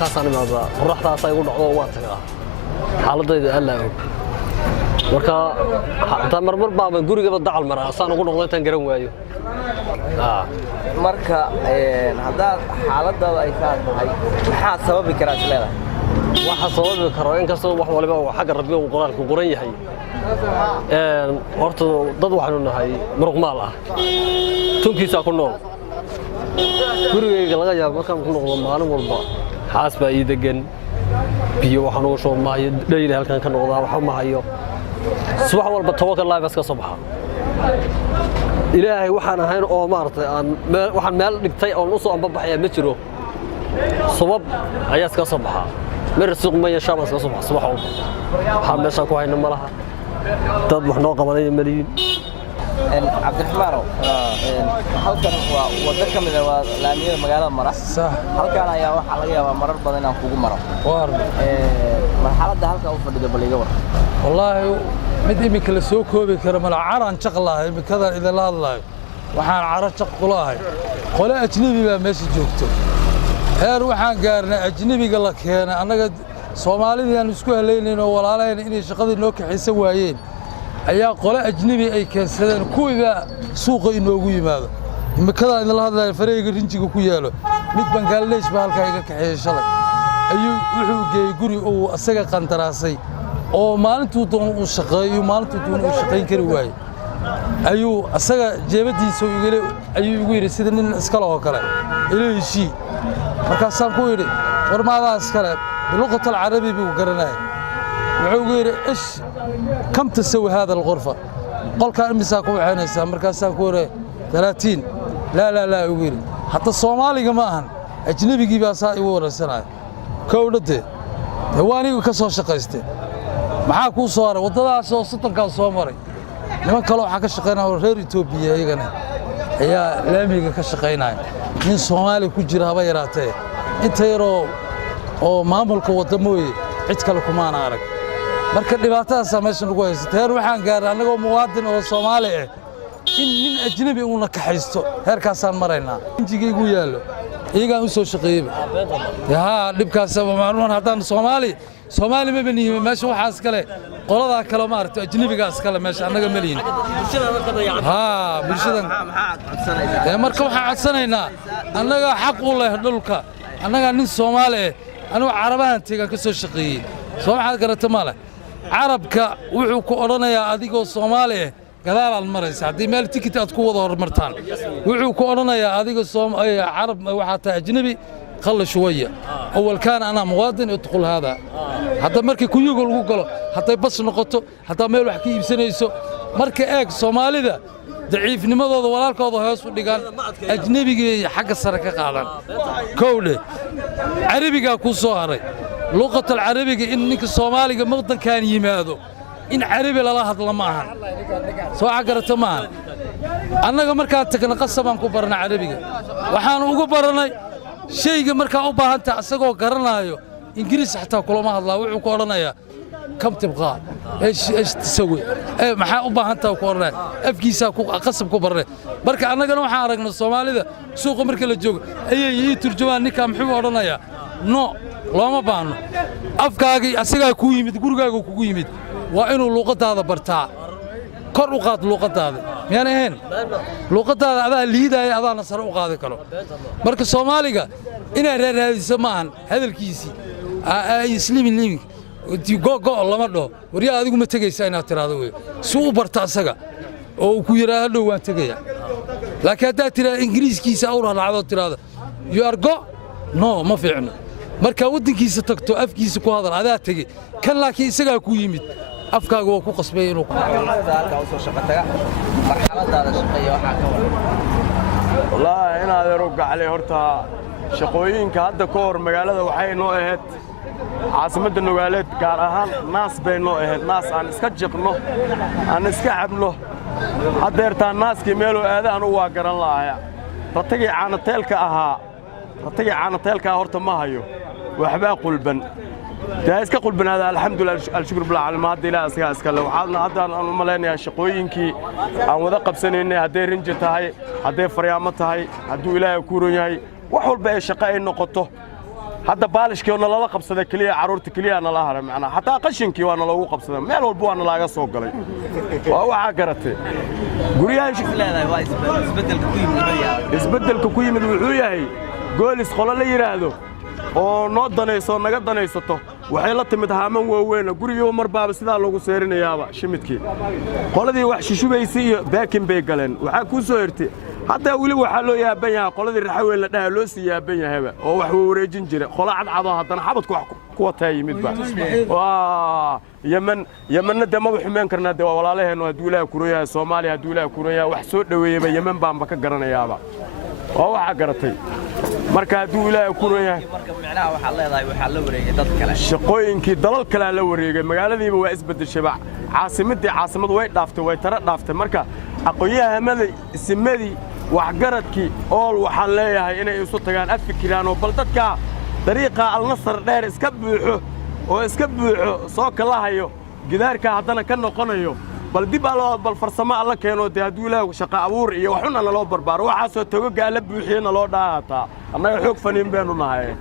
halkaasaan imaadaa qorraxdaas ay ugu dhacdo waa tagaa xaaladayda alla og marka haddaan marmar baaban gurigaba dacal maraa asaan ugu noqdo intaan garan waayo marka haddaad xaaladaada ay kaa tahay maxaa sababi karaa is leedahay waxa sababi karo inkastoo wax waliba uu xagga rabbi uu quraanku qoran yahay horta dad waxaanu nahay muruqmaal ah tunkiisa ku nool gurigayga laga yaabo markaan ku noqdo maalin walba xaas baa ii degan biyo waxaan ugu soo maayo dhayna halkan ka noqdaa waxa ma hayo subax walba tawakkal live iska soo baxa ilaahay waxaan ahayn oo maartay aan waxaan meel dhigtay oo soo anbabaxaya ma jiro sabab ayaa iska soo baxa مرسق ما يشابه صباح صباح حمد شاكو هاي نملها تطبح نوقة ملايين ملايين عبد الرحمن هل كان وذكر من الأمير مجال المرة صح هل كان يا وحلاقي ومرر بدنا فوق مرة وارد مرحلة ده هل كان أوفر دبل يجور والله مدي مكل سوق هو بكرم العران شغله بكذا إذا لا الله وحان عرش شغله قلا أجنبي بمشي جوكتو heer waxaan gaarnay ajnabiga la keenay anaga Soomaalidan isku haleynayno walaalayeen inay shaqadii noo kaxaysan waayeen ayaa qole ajnabi ay keensadeen kuwiga suuqa inoogu yimaado imikada in la hadlayo fareyga rinjiga ku yaalo mid Bangladesh ba halka iga kaxeeyay shalay ayuu wuxuu geeyay guri uu asaga qandaraasay oo maalintuu doon uu shaqeeyo maalintuu doon uu shaqeyn kari waayay ayuu asaga jeebadiisa ayuu igu yiri sida nin iska loo kale ileeyshi markaasaan ku yiri warmaadaas kale biluqada al-arabi buu garanay wuxuu yiri ish kam tasawi hada al-ghurfa qolka imisa ku waxaynaysa markaasaan ku yiri 30 la ugu yiri hatta Soomaaliga ma ahan ajnabigi baa saa igu warsanay kowdade dawaanigu ka soo shaqaystay maxaa ku soo haray wadadaas oo satanka soo maray niman kale waxa ka shaqeynaa reer Itoobiya iyagana ayaa laamiga ka shaqeynaa nin Soomaali ku jira haba yaraatee inta yaroo oo maamulka wadamooye cid kale kuma aan arag marka dhibaatadaas meesha lagu haysto heer waxaan gaaray anagoo muwaadin oo Soomaali ah in nin ajnabi uu na kaxaysto heerkaasaan maraynaa injigaygu yaalo iyaga u soo shaqeeyay dhibkaas maamulan haddaan Soomaali ma baniyo meesha waxaas kale qolada kale ma aragto ajnabigaas kale meesha anaga maliin bulshadan marka waxaan codsanaynaa annaga xaq u leh dhulka annaga nin Soomaali ah anigu carabahan teegan ka soo shaqeeyay soo waxaad garata ma leh carabka wuxuu ku oranayaa adigoo Soomaali ah gadaal aan maraysa hadii meel ticket aad ku wada hormartaan wuxuu ku oranayaa adiga carab waxa taa ajnabi قل شوية أول كان أنا مواطن أدخل هذا حتى مركي كيوغل وقوله حتى بس نقطه حتى ما يروح كي بسنة يسو مركي إيه صومالي ذا ضعيف نمضى ولا الكوضة هيص ودقان أجنبي حق السرقة قاعدان كوله عربي قاكو صهري لغة العربي إنك الصومالي مقدر كان يمادو إن عربي لا هذا لماهن سواء عقرت معهن أنا مركات تكن قصبان كبرنا عربي وحان وكبرنا شيء مركا u baahanta asagoo garanayo ingiriis xataa kulama hadlaa wuxuu ku oranayaa kam tibqa ايش تسوي maxaa u baahanta ku oranay afkiisa ku qasab ku barre marka annagana waxaan aragnaa Soomaalida suuqa marka la joogo ayay turjumaan ninka muxuu oranayaa no looma baahno afkaagi asaga ku yimid gurigaaga kugu yimid waa inuu luqadaada bartaa kor u qaad luqadaada miyana ahayn luqadaada adaa liidaya adaana sare u qaadi karo marka Soomaaliga inay raadiso maahan hadalkiisi islaamin go lama dhaho wariya adigu ma tagaysaa inaad tiraado way suu u barta asaga oo ku yiraahdo waan tagaya laakiin hadaa tiraado ingiriiskiisa oo raacdo tiraado you are go no ma fiicno marka wadankiisa tagto afkiisa ku hadal adaa tagay kan laakiin isaga ku yimid afkaaga waa ku qasbay inuu halka u soo shaqataga marxaladaada shaqeeyo waxa ka waran wallahi inaad yaro gaclay horta shaqooyinka hadda ka hor magaalada waxay noo ahayd caasimadda Nugaaleed gaar ahaan naas bay noo ahayd naas aan iska jiqno aan iska cabno hadeertaan naaskii meelo aadaan u waa garan lahaaya ratagii caanateelka horta ma hayo waxba qulban تايسك قل بنا الحمد لله الشكر بالله على ما هدي لا أسكال وحالنا هذا أنا ملاني شقوينكي أنا وذقب سنين هدي رنجة هاي هدي فريامة هاي هدو إلهي كوروني هاي وحول بأي شقاء النقطة hadda baalishkii oo nala qabsaday kaliya caruurta kaliya nala haray macna hatta qashinkii waa nalagu qabsaday meel walba waa nalaga soo galay waa waxa garatay guriyaha leedahay waa isbedelka ku yimid wuxuu yahay goolis qolo la yiraahdo oo noo danayso naga danaysato waxay la timid haaman waaweyn guriga mar baaba sida lagu seerinayaaba shimidkii qoladii wax shishubaysay iyo baakin bay galeen waxa ku soo hirtay hadda wali waxa loo yaaban yahay qoladii raxweyn la dhaha loo sii yaaban yahay oo wax wareejin jiray qola cadcado haddana xabadku wax ku wata yimidba waa yemen dama waxmeen karnaa de walaalaheen waa duulaha kuroyaha Soomaaliya duulaha kuroyaha wax soo dhaweeyay yemen baan ka garanayaaba oo waxa garatay marka duulaha kuroyaha marka macnaha waxa leedahay waxa la wareegay dad kale shaqooyinkii dalal kale la wareegay magaaladiiba waa isbedeshay caasimadu way dhaaftay way tara dhaaftay marka aqoonyahanada ismadii waxgaradkii oo waxaan leeyahay inay isu tagaan afkiraan oo bal dadka dariiqa al-nasr dheer iska buuxo soo kala hayo gidaarka haddana ka noqonayo bal dib bal farsamo alla keeno de haduu ilaahay shaqo abuur iyo waxuna naloo barbaaro waxa soo tago gaala buuxiyana loo dhaahataa annaga xoog faniin beenu nahay